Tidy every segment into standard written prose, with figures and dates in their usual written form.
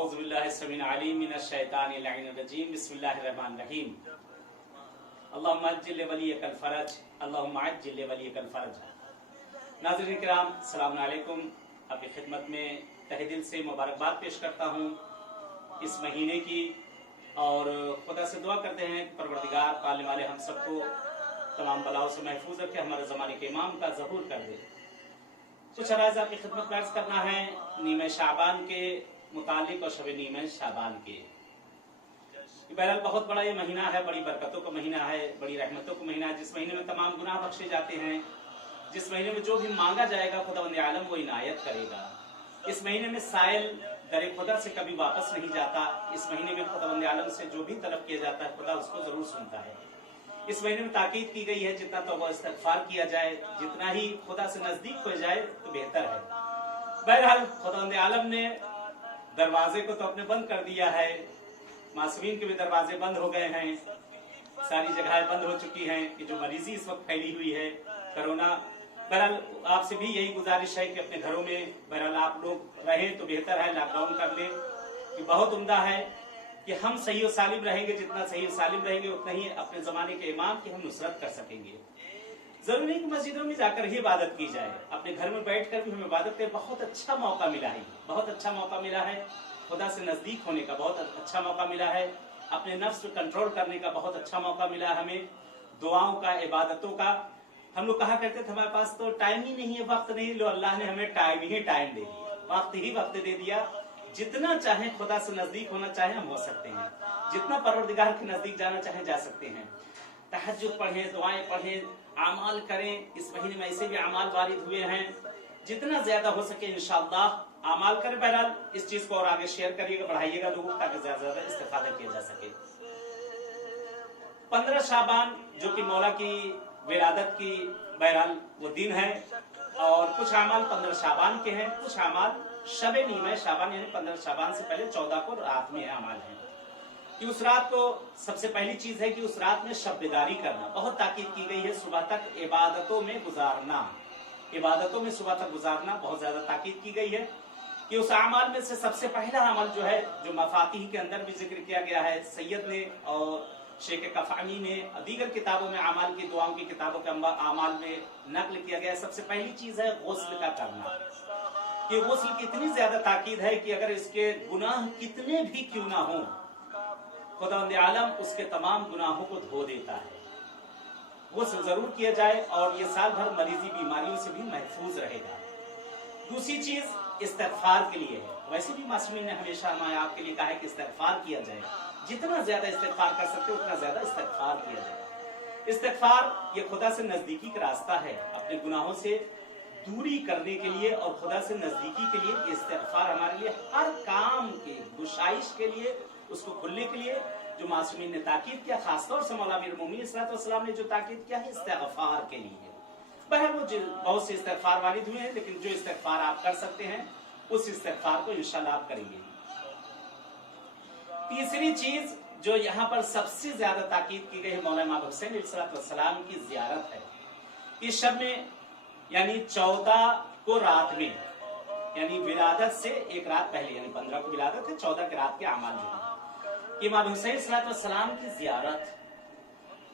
अऊज़ु बिल्लाहि समीउल अलीम मिनश शैतानिर रजीम बिस्मिल्लाहिर्रहमानिर्रहीम अल्लाहुम्मा अज्जिल लिवलियकल फरज अल्लाहुम्मा अज्जिल लिवलियकल फरज। नाज़रीन किराम, अस्सलामु अलैकुम। आपकी खिदमत में तहे दिल से मुबारकबाद पेश करता हूँ इस महीने की, और खुदा से दुआ करते हैं परवरदिगार पालने वाले हम सबको तमाम बलाओं से महफूज रखे, हमारे ज़माने के इमाम का ज़हूर कर दे। कुछ अराज़ आपकी खिदमत में अर्ज़ करना है नीमे शाबान के मुतालिक और शब नीमे शाबान के। बहरहाल बहुत बड़ा ये महीना है, बड़ी बरकतों का महीना है, बड़ी रहमतों का महीना है, जिस महीने में तमाम गुनाह बख्शे जाते हैं, जिस महीने में जो भी मांगा जाएगा खुदावंद आलम वो इनायत करेगा। इस महीने में साइल दरे खुदा से कभी वापस नहीं जाता। इस महीने में खुदावंद आलम से जो भी तलब किया जाता है खुदा उसको जरूर सुनता है। इस महीने में ताकीद की गई है जितना तौबा इस्तिग़फ़ार किया जाए, जितना ही खुदा से नजदीक हो जाए तो बेहतर है। बहरहाल खुदावंद आलम ने दरवाजे को तो अपने बंद कर दिया है, मासूमीन के भी दरवाजे बंद हो गए हैं, सारी जगहें बंद हो चुकी हैं कि जो मरीजी इस वक्त फैली हुई है कोरोना। बहरहाल आपसे भी यही गुजारिश है कि अपने घरों में बहरहाल आप लोग रहें तो बेहतर है, लॉकडाउन कर लें कि बहुत उम्दा है कि हम सही और सालिम रहेंगे। जितना सही और सालिम रहेंगे उतना ही अपने जमाने के इमाम की हम नुसरत कर सकेंगे। जरूरी नहीं कि मस्जिदों में जाकर ही इबादत की जाए, अपने घर में बैठकर भी हम इबादत के बहुत अच्छा मौका मिला है, बहुत अच्छा मौका मिला है। खुदा से नजदीक होने का बहुत अच्छा मौका मिला है, अपने नफ्स पे कंट्रोल करने का बहुत अच्छा मौका मिला है हमें, दुआओं का, इबादतों का। हम लोग कहा करते थे हमारे पास तो टाइम ही नहीं है, वक्त नहीं। लो अल्लाह ने हमें टाइम ही टाइम दे दिया, वक्त ही वक्त दे दिया। जितना चाहे खुदा से नजदीक होना चाहे हम हो सकते हैं, जितना परवरदिगार के नजदीक जाना चाहे जा सकते हैं। तहज्जुद पढ़ें, दुआएं पढ़ें, आमाल करें। इस महीने में ऐसे भी आमाल वारिद हुए हैं, जितना ज्यादा हो सके इंशाअल्लाह आमाल करें। बहरहाल इस चीज को और आगे शेयर करिएगा, बढ़ाइएगा लोगों ताकि ज्यादा से ज्यादा इस्तेफादा किया जा सके। 15 शाबान जो कि मौला की विलादत की बहरहाल वो दिन है, और कुछ आमाल 15 शाबान के हैं, कुछ आमाल शबे नीमे शाबान यानी 15 शाबान से पहले 14 को रात में अमाल है कि उस रात को सबसे पहली चीज है कि उस रात में शब बेदारी करना। बहुत ताकीद की गई है सुबह तक इबादतों में गुजारना, इबादतों में सुबह तक गुजारना बहुत ज्यादा ताकीद की गई है कि उस अमाल में से सबसे पहला अमल जो है, जो मफातिह के अंदर भी जिक्र किया गया है सैयद ने और शेख कफानी ने, दीगर किताबों में अमाल की दुआओं की किताबों के अमाल में नकल किया गया है। सबसे पहली चीज है गुस्ल का करना, कि गुस्ल की इतनी ज्यादा ताकीद है कि अगर इसके गुनाह कितने भी क्यों ना हो, खुदावंद आलम उसके तमाम गुनाहों को धो देता है। गुस्ल जरूर किया जाए और ये साल भर मरीजी बीमारियों से भी महफूज रहेगा। दूसरी चीज इस्तिग़फ़ार के लिए है। वैसे भी मासूमीन ने हमेशा हमें आपके लिए कहा है कि इस्तिग़फ़ार किया जाए, जितना ज्यादा इस्तिग़फ़ार कर सकते उतना ज्यादा इस्तिग़फ़ार किया जाए। इस्तिग़फ़ार ये खुदा से नजदीकी का रास्ता है, अपने गुनाहों से दूरी करने के लिए और खुदा से नजदीकी के लिए। इस्तिग़फ़ार हमारे लिए हर काम के गुशाइश के लिए, उसको खुलने के लिए जो मासूमीन ने ताकीद किया, खासतौर से मौला अमीरुल मोमिनीन सल्लल्लाहु ने जो ताकीद किया है इस्तिग़फ़ार के लिए। बहर वो बहुत से इस्तिग़फ़ार वारिद हुए हैं, लेकिन जो इस्तिग़फ़ार आप कर सकते हैं उस इस्तिग़फ़ार को इंशाअल्लाह आप करेंगे। तीसरी चीज जो यहाँ पर सबसे ज्यादा ताकीद की गई है मौला इमाम हुसैन अलैहिस्सलाम की ज़ियारत है। इस शब में यानी 14 को रात में, यानी विलादत से एक रात पहले, यानी 15 को विलादत है, 14 के रात के अमाल जो है इमाम हुसैन सल्लल्लाहु की ज़ियारत।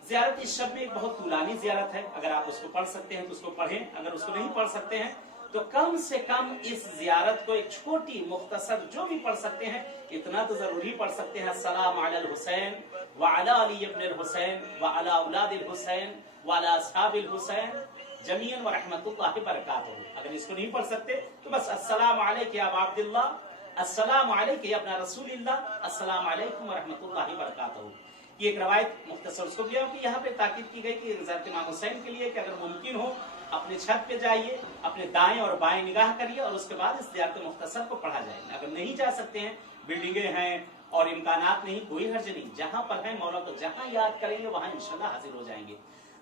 ज़ियारत इस शब में एक बहुत तूलानी ज़ियारत है। अगर आप उसको पढ़ सकते हैं तो उसको पढ़ें, अगर उसको नहीं पढ़ सकते हैं तो कम से कम इस ज़ियारत को एक छोटी मुख्तसर जो भी पढ़ सकते हैं इतना तो जरूरी पढ़ सकते हैं। अस्सलाम अलल हुसैन व अला अली इब्न हुसैन व अला औलादिल हुसैन व अला अस्हाबिल हुसैन जमीअन व रहमतुल्लाहि बरकातहू। अगर इसको नहीं पढ़ सकते तो बस अस्सलाम अलैका या अबा अब्दुल्लाह, अस्सलाम अलैका या इब्न रसूलिल्लाह, अस्सलाम अलैकुम व रहमतुल्लाहि बरकातहू। ये एक रवायत मुख्तसर उसको भी है कि यहाँ पे ताकीद की गई कि हज़रत इमाम हुसैन के लिए कि अगर मुमकिन हो अपने छत पे जाइए, अपने दाएं और बाएं निगाह करिए और उसके बाद इस ज़ियारत मुख्तसर को पढ़ा जाए। अगर नहीं जा सकते हैं, बिल्डिंगें हैं और इम्कानात नहीं, कोई हर्ज नहीं, जहां पर है मौला को जहां याद करेंगे वहां इंशाल्लाह हाजिर हो जाएंगे।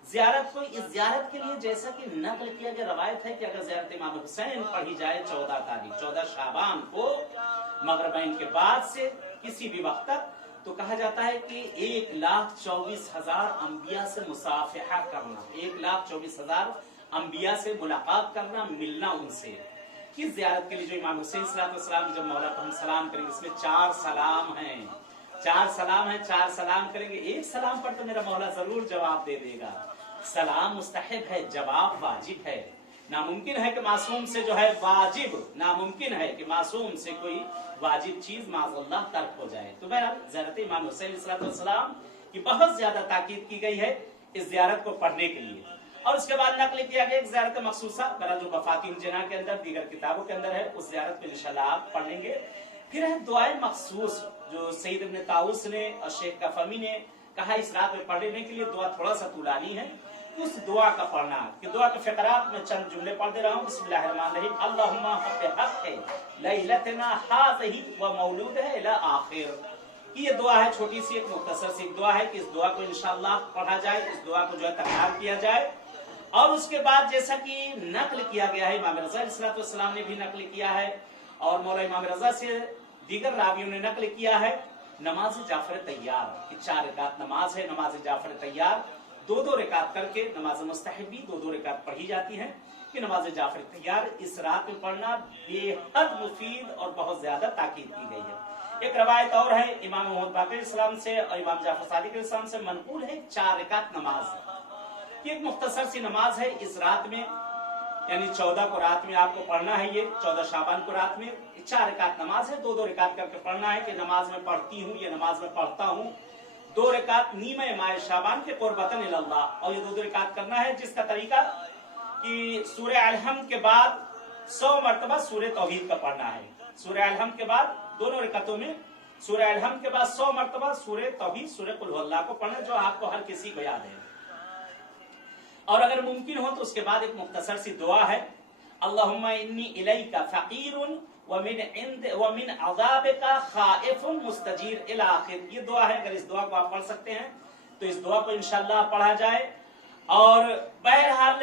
ज़ियारत को, इस ज़ियारत के लिए जैसा कि नकल किया गया, रवायत है कि अगर ज़ियारत इमाम हुसैन पढ़ी जाए 14 तारीख 14 शाबान को मगरिबैन के बाद से किसी भी वक्त तक, तो कहा जाता है कि 1,24,000 अंबिया से मुसाफिहा करना, 1,24,000 अंबिया से मुलाकात करना, मिलना उनसे, किस ज़ियारत के लिए जो इमाम हुसैन सलाम जब मौला को हम सलाम करेंगे, इसमें 4 सलाम हैं, 4 सलाम हैं, 4 सलाम करेंगे, एक सलाम पर तो मेरा मौला जरूर जवाब दे देगा। सलाम मुस्तहिब है, जवाब वाजिब है। नामुमकिन है कि मासूम से जो है वाजिब, नामुमकिन है कि मासूम से कोई वाजिब चीज माज़अल्लाह तर्क हो जाए। तो बहरहाल ज़ियारत इमाम हुसैन सलाम की बहुत ज्यादा ताकीद की गई है इस ज़ियारत को पढ़ने के लिए। और उसके बाद नकल किया गया एक ज़ियारत मखसूसा, बहरहाल जो वफाकीन जना के अंदर दीगर किताबों के अंदर है, उस ज़ियारत को इंशाअल्लाह आप पढ़ लेंगे। फिर है दुआए मखसूस जो सईद इब्न ताऊस ने और शेख कफमी ने कहा इस रात में पढ़ने के लिए दुआ थोड़ा सा तुलानी है, उस दुआ का पढ़ना कि दुआ के फ़क़रात में चंद जुमले पढ़ दे रहा हूँ। बिस्मिल्लाहिर्रहमानिर्रहीम, अल्लाहुम्मा हक़ लैलतना हाज़िही व मौलूदहा इला आखिर। ये दुआ है, छोटी सी एक मुख्तसर सी दुआ है कि इस दुआ को इंशाअल्लाह पढ़ा जाए, इस दुआ को जो है तकरार किया जाए। और उसके बाद जैसा कि नकल किया गया है, इमाम रज़ा अलैहिस्सलाम ने भी नकल किया है और मौला इमाम रज़ा से दीगर रावियों ने नकल किया है, नमाज जाफर तैयार की 4 रकात नमाज है। नमाज जाफर तैयार 2-2 रकात करके नमाज मुस्तहबी 2-2 रकात पढ़ी जाती है कि नमाज जाफर तैयार इस रात में पढ़ना बेहद मुफीद और बहुत ज्यादा ताकीद की गई है। एक रवायत और है इमाम मोहम्मद बाक़िर इस्लाम से और इमाम जाफर सादिक इस्लाम से मनकूल है 4 रकात नमाज। ये एक मुख्तसर सी नमाज है इस रात में, यानी 14 को रात में आपको पढ़ना है। ये 14 शाबान को रात में 4 रकात नमाज है, 2-2 रकात करके पढ़ना है कि नमाज में पढ़ती हूँ, ये नमाज में पढ़ता हूँ 2 रकात नीमे माए शाबान के कुर्बतन इल्लाह। और ये 2-2 रकात करना है जिसका तरीका कि सूरह अल-हम्द के बाद 100 मरतबा सूरह तौहीद का पढ़ना है। सूरह अल-हम्द के बाद दोनों रकातों में सूरह अल-हम्द के बाद 100 मरतबा सूरह तौहीद सूरह कुल हुवल्लाह को पढ़ना, जो आपको हर किसी को याद है। और अगर मुमकिन हो तो उसके बाद एक मुख्तसर सी दुआ है, अल्लाहुम्मा इन्नी इलैका फकीरुन व मिन अज़ाबिका खाइफुन मुस्तजीर इला आखिर। ये दुआ है, अगर इस दुआ को आप पढ़ सकते हैं तो इस दुआ को इंशाअल्लाह पढ़ा जाए। और बहरहाल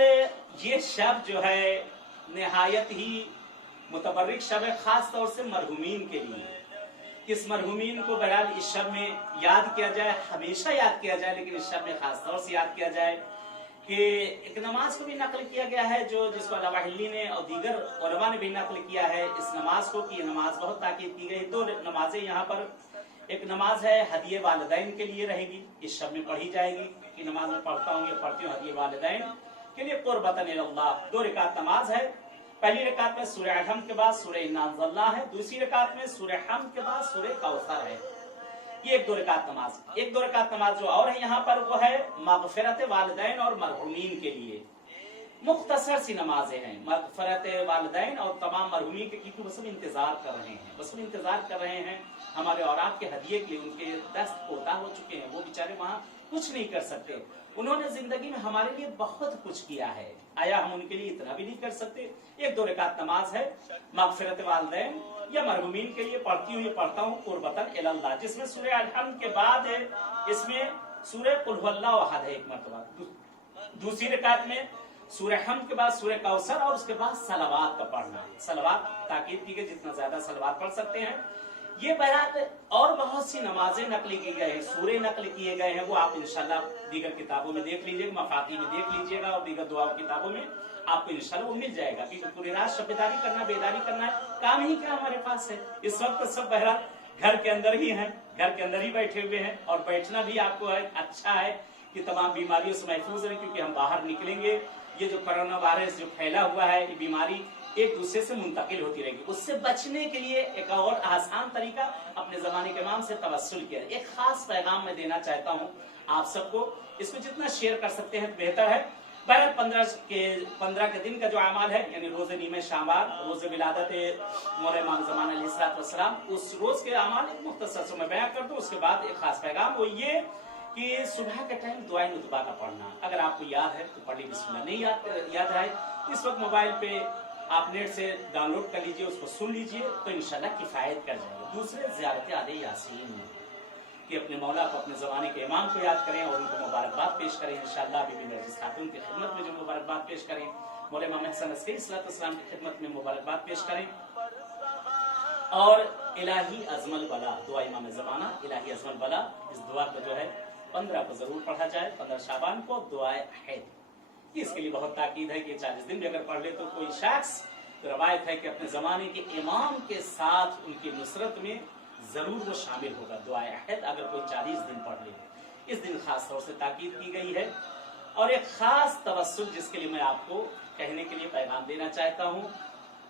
ये शब जो है निहायत ही मुतबर्रिक शब है, खास तौर से मरहुमीन के लिए। किस मरहुमीन को बहरहाल इस शब में याद किया जाए, हमेशा याद किया जाए, लेकिन इस शब में खास तौर से याद किया जाए कि एक नमाज को भी नकल किया गया है जो जिसको अलावाहिल्ली ने और दीगर उलमा ने भी नकल किया है इस नमाज को, कि ये नमाज बहुत ताकीद की गई। 2 नमाजें यहाँ पर, एक नमाज है हदिये वालिदैन के लिए रहेगी, इस शब में पढ़ी जाएगी कि नमाज में पढ़ता हूँ, ये पढ़ती हूँ हदिये वालिदैन के लिए कुर्बतन इल्लाह। 2 रकात नमाज है। पहली रकात में सूरह अल-हम्द के बाद सूरह इन्ना अंज़लनाहु है, दूसरी रकात में सूरह हम्द के बाद सूरह कौसर है। ये 1-2 रकात नमाज। 1-2 रकात नमाज जो और है यहाँ पर वो है मग़फ़िरत वालिदैन और मरहुमीन के लिए। मुख्तसर सी नमाजें हैं, मग़फ़िरत वालिदैन और तमाम मरहुमीन के, क्योंकि वो सब इंतजार कर रहे हैं, वो सब इंतजार कर रहे हैं हमारे और आपके हदिये के लिए। उनके दस्त कोता हो चुके हैं, वो बेचारे वहाँ कुछ नहीं कर सकते। उन्होंने जिंदगी में हमारे लिए बहुत कुछ किया है, आया हम उनके लिए इतना भी नहीं कर सकते। 1-2 रकात नमाज है मग़फ़िरत वालिदैन या मरहुमीन के लिए पढ़ती हूँ, ये पढ़ता हूँ कुर्बतन इल्लाह, जिसमें सूरह अल-हम्द के बाद है इसमें सूरह कुल हुवल्लाहु अहद है 1 मरतबा। दूसरी रकात में सूरह हम्द के बाद सूरह कौसर और उसके बाद सलावात का पढ़ना। सलावात ताकीद की गई, जितना ज्यादा सलावात पढ़ सकते हैं। ये बहरहाल और बहुत सी नमाजें नकली की गए हैं, सूरे नकल किए गए हैं, वो आप इंशाल्लाह दीगर किताबों में देख लीजिएगा, मफाती में देख लीजिएगा और दीगर दुआ किताबों में आपको इंशाल्लाह वो मिल जाएगा। क्योंकि पूरी रात शबेदारी करना, बेदारी करना काम ही क्या हमारे पास है। इस वक्त सब बहरहाल घर के अंदर ही हैं, घर के अंदर ही बैठे हुए हैं और बैठना भी आपको अच्छा है कि तमाम बीमारियों से महफूज रहे, क्योंकि हम बाहर निकलेंगे, ये जो कोरोना वायरस जो फैला हुआ है, ये बीमारी एक दूसरे से मुंतकिल होती रहेगी। उससे बचने के लिए एक और आसान तरीका अपने जमाने के इमाम से तवस्सुल किया। एक खास पैगाम मैं देना चाहता हूँ आप सबको, इसको जितना शेयर कर सकते हैं बेहतर है। बहरहाल 15 के दिन का जो अमाल है, यानी रोज़े नीमे शाबान, रोज़े विलादत मौला इमाम ज़मान अलैहिस्सलाम, उस रोज के अमाल एक मुख्तसर से मैं बयां कर दूं। उसके बाद एक खास पैगाम वो ये कि सुबह के टाइम दुआए नुतबा का पढ़ना, अगर आपको याद है तो पढ़ ली, बिस्मिल्लाह। नहीं याद है तो इस वक्त मोबाइल पे आप नेट से डाउनलोड कर लीजिए, उसको सुन लीजिए तो इंशाल्लाह किफायत कर जाएगा। दूसरे ज़ियारत आले यासीन कि अपने मौला को, अपने ज़माने के इमाम को याद करें और उनको मुबारकबाद पेश करें। इंशाअल्लाह बीबी नरगिस खातून की खिदमत में जो मुबारकबाद पेश करें, मौला इमाम हसन अस्करी अलैहिस्सलाम की खिदमत में मुबारकबाद पेश करें। और इलाही अज़मल बला, दुआ इमाम ज़माना इलाही अज़मल बला, इस दुआ को जो है 15 को जरूर पढ़ा जाए, 15 शाबान को दुआए हैद। इसके लिए बहुत ताकीद है कि 40 दिन भी अगर पढ़ ले तो कोई शख्स تو روایت ہے کہ اپنے زمانے کے امام کے ساتھ ان کی نصرت میں ضرور وہ شامل ہوگا. دعائے عہد اگر کوئی 40 دن پڑھ لے. اس دن خاص طور سے تاکید کی گئی ہے. اور ایک خاص توسل جس کے لیے میں آپ کو کہنے کے لیے پیغام دینا چاہتا ہوں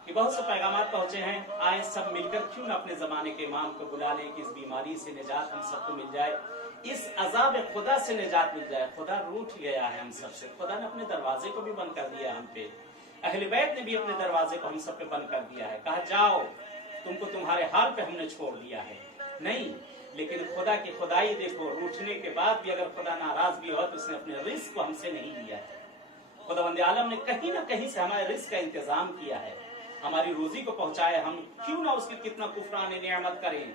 کہ بہت سے پیغامات پہنچے ہیں. آئیں سب مل کر کیوں نہ اپنے زمانے کے امام کو بلا لیں کہ اس بیماری سے نجات ہم سب کو مل جائے, اس عذاب خدا سے نجات مل جائے. خدا روٹھ گیا ہے ہم سب سے. خدا نے اپنے دروازے کو بھی بند کر دیا ہم پہ. اہل بیت نے بھی اپنے دروازے کو ہم سب پہ بند کر دیا ہے. کہا جاؤ تم کو تمہارے حال پہ ہم نے چھوڑ دیا ہے. نہیں, لیکن خدا کی خدائی دیکھو, روٹھنے کے بعد بھی اگر خدا ناراض بھی ہو تو اس نے اپنے رزق کو ہم سے نہیں لیا ہے. خداوند عالم نے کہیں نہ کہیں سے ہمارے رزق کا انتظام کیا ہے, ہماری روزی کو پہنچایا. ہم کیوں نہ اس کی کتنا کفران نعمت کریں,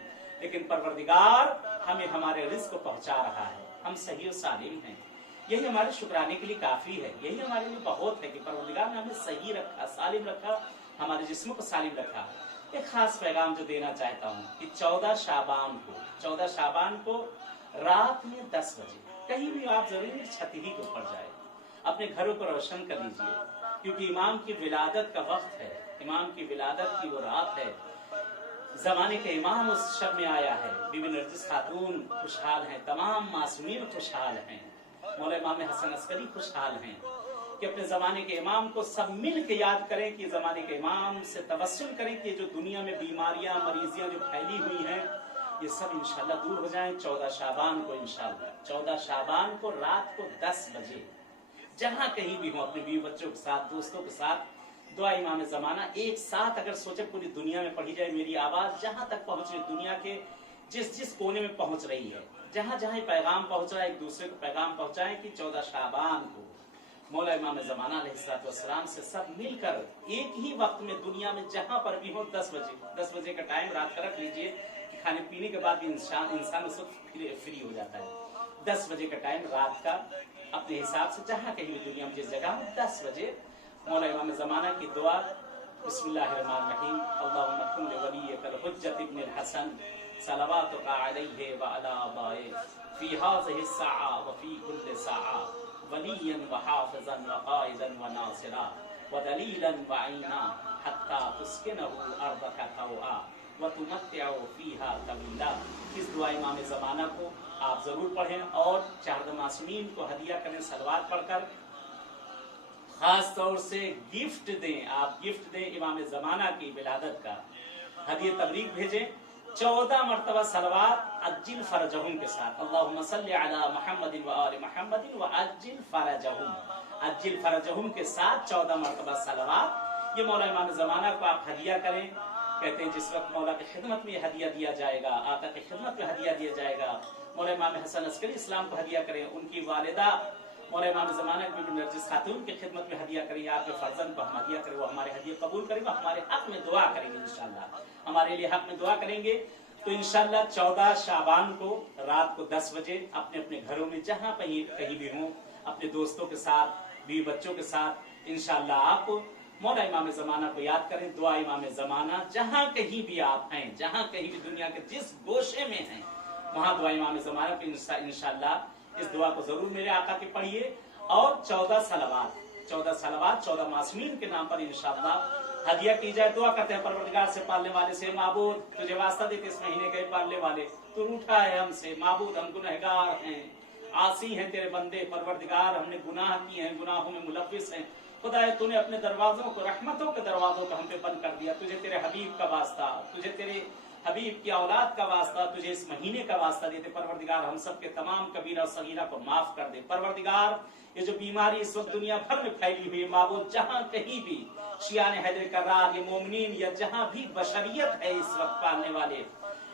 لیکن پروردگار ہمیں ہمارے رزق کو پہنچا رہا ہے. ہم صحیح و سالم ہیں. یہی ہمارے شکرانے کے لیے کافی ہے. یہی ہمارے لیے بہت ہے کہ پروردگار نے ہمیں صحیح رکھا, سالم رکھا, ہمارے جسموں کو سالم رکھا. ایک خاص پیغام جو دینا چاہتا ہوں کہ 14 شعبان کو رات میں 10 بجے کہیں بھی آپ ضرور چھتی ہی کے اوپر جائے, اپنے گھروں کو روشن کر لیجئے, کیونکہ امام کی ولادت کا وقت ہے. امام کی ولادت کی وہ رات ہے. زمانے کے امام اس شب میں آیا ہے. بی بی نرجس خاتون خوشحال ہیں, تمام معصومین خوشحال ہیں, مولا امام حسن عسکری خوشحال ہیں کہ اپنے زمانے کے امام کو سب مل کے یاد کریں, کہ زمانے کے امام سے توسل کریں کہ جو دنیا میں بیماریاں مریضیاں جو پھیلی ہوئی ہیں یہ سب انشاءاللہ دور ہو جائیں. 14 شعبان کو انشاءاللہ 14 شعبان کو رات کو 10 بجے جہاں کہیں بھی ہوں اپنے بیوی بچوں کے ساتھ, دوستوں کے ساتھ دعا امام زمانہ ایک ساتھ اگر سوچے پوری دنیا میں پڑھی جائے, میری آواز جہاں تک پہنچ رہی, دنیا کے جس کونے میں پہنچ رہی ہے, جہاں جہاں پیغام پہنچ رہا ہے, ایک دوسرے کو پیغام پہنچائیں کہ 14 شعبان کو مولا امام زمانہ علیہ السلام سے سب مل کر ایک ہی وقت میں دنیا میں جہاں پر بھی ہو 10 بجے کا ٹائم رات کا رکھ لیجئے کہ کھانے پینے کے بعد انسان اس وقت فری ہو جاتا ہے. 10 بجے کا ٹائم رات کا اپنے حساب سے جہاں کہیں بھی دنیا میں جس جگہ 10 بجے مولا امام زمانہ کی دعا. بسم اللہ الرحمن الرحیم. اللہم کن لولیک الحجۃ ابن الحسن صلواتک علیہ وعلی آبائہ فی ہذہ الساعہ وفی کل ساعہ ولیا وحافظا وقائدا وناصرا ودلیلا وعینا حتی تسکنہ ارضک طوعا وتمتع فیہا طویلا. اس دعا امام زمانہ کو آپ ضرور پڑھیں اور 4 معصومین کو ہدیہ کریں صلوات پڑھ کر. خاص طور سے گفٹ دیں, آپ گفٹ دیں امام زمانہ کی ولادت کا, ہدیہ تبریک بھیجیں. 14 مرتبہ صلوات عجل فرجہم کے ساتھ. اللہم صلی علی محمد و آل محمد و عجل فرجہم. عجل فرجہم کے ساتھ 14 مرتبہ صلوات. یہ مولا امام زمانہ کو آپ ہدیہ کریں. کہتے ہیں جس وقت مولا کی خدمت میں ہدیہ دیا جائے گا, آقا کی خدمت میں ہدیہ دیا جائے گا, مولا امام حسن عسکری اسلام کو ہدیہ کریں. ان کی والدہ مولا امام زمانہ کی بی بی نرجس خاتون کی خدمت میں ہدیہ کریں. آپ کے فرزند کو ہم ہدیہ کریں, وہ ہمارے ہدیہ قبول کریں, وہ ہمارے حق میں دعا کریں گے انشاءاللہ, ہمارے لیے حق میں دعا کریں گے. تو انشاءاللہ 14 شعبان کو رات کو 10 بجے اپنے اپنے گھروں میں جہاں کہیں بھی ہوں اپنے دوستوں کے ساتھ, بیوی بچوں کے ساتھ انشاءاللہ آپ مولا امام زمانہ کو یاد کریں. دعا امام زمانہ جہاں کہیں بھی آپ ہیں, جہاں کہیں بھی دنیا کے جس گوشے میں ہیں, وہاں دعا امام زمانہ کی انشاءاللہ اس دعا کو ضرور میرے آقا کے پڑھیے. اور 14 صلوات 14 معصومین کے نام پر انشاءاللہ ہدیہ کی جائے. دعا کرتے ہیں پروردگار سے, پالنے والے سے, معبود تجھے واسطہ دیتے اس مہینے کے پالنے والے, تو روٹھا ہے ہم سے. معبود ہم گنہگار ہیں, عاصی ہیں تیرے بندے. پروردگار ہم نے گناہ کیے ہیں, گناہوں میں ملوث ہیں. خدا ہے تو نے اپنے دروازوں کو, رحمتوں کے دروازوں کو ہم پہ بند کر دیا. تجھے تیرے حبیب کا واسطہ, تجھے تیرے حبیب کی اولاد کا واسطہ, تجھے اس مہینے کا واسطہ دیتے. پروردگار ہم سب کے تمام کبیرہ و صغیرہ کو معاف کر دے. پروردگار یہ جو بیماری اس وقت دنیا بھر میں پھیلی ہوئی ہے, معبود جہاں کہیں بھی شیعان حیدر کرار, یہ مومنین یا جہاں بھی بشریت ہے اس وقت پالنے والے,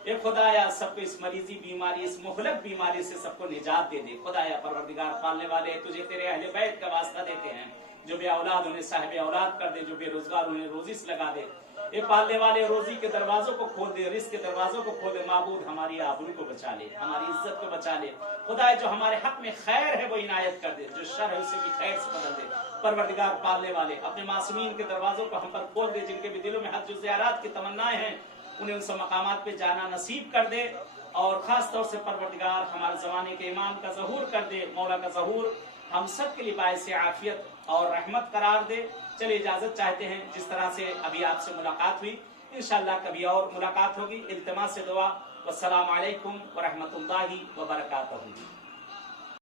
اے خدایا سب کو اس مریضی بیماری, اس مہلک بیماری سے سب کو نجات دے دے. خدایا پروردگار پالنے والے تجھے تیرے اہل بیت کا واسطہ دیتے ہیں. جو بے اولاد انہیں صاحب اولاد کر دے, جو بے روزگار انہیں روزی سے لگا دے. اے پالنے والے روزی کے دروازوں کو کھول دے, رزق کے دروازوں کو کھول دے. معبود ہماری آبرو کو بچا لے, ہماری عزت کو بچا لے. خدا جو ہمارے حق میں خیر ہے وہ عنایت کر دے, جو شر ہے اسے بھی خیر سے بدل دے. پروردگار پالنے والے اپنے معصومین کے دروازوں کو ہم پر کھول دے. جن کے بھی دلوں میں حج و زیارات کی تمنائیں ہیں انہیں ان سے مقامات پہ جانا نصیب کر دے. اور خاص طور سے پروردگار ہمارے زمانے کے امام کا ظہور کر دے. مولا کا ظہور ہم سب کے لیے باعث عافیت اور رحمت قرار دے۔ چلے اجازت چاہتے ہیں، جس طرح سے ابھی آپ سے ملاقات ہوئی انشاءاللہ کبھی اور ملاقات ہوگی۔ التماس سے دعا، والسلام علیکم ورحمۃ اللہ وبرکاتہ۔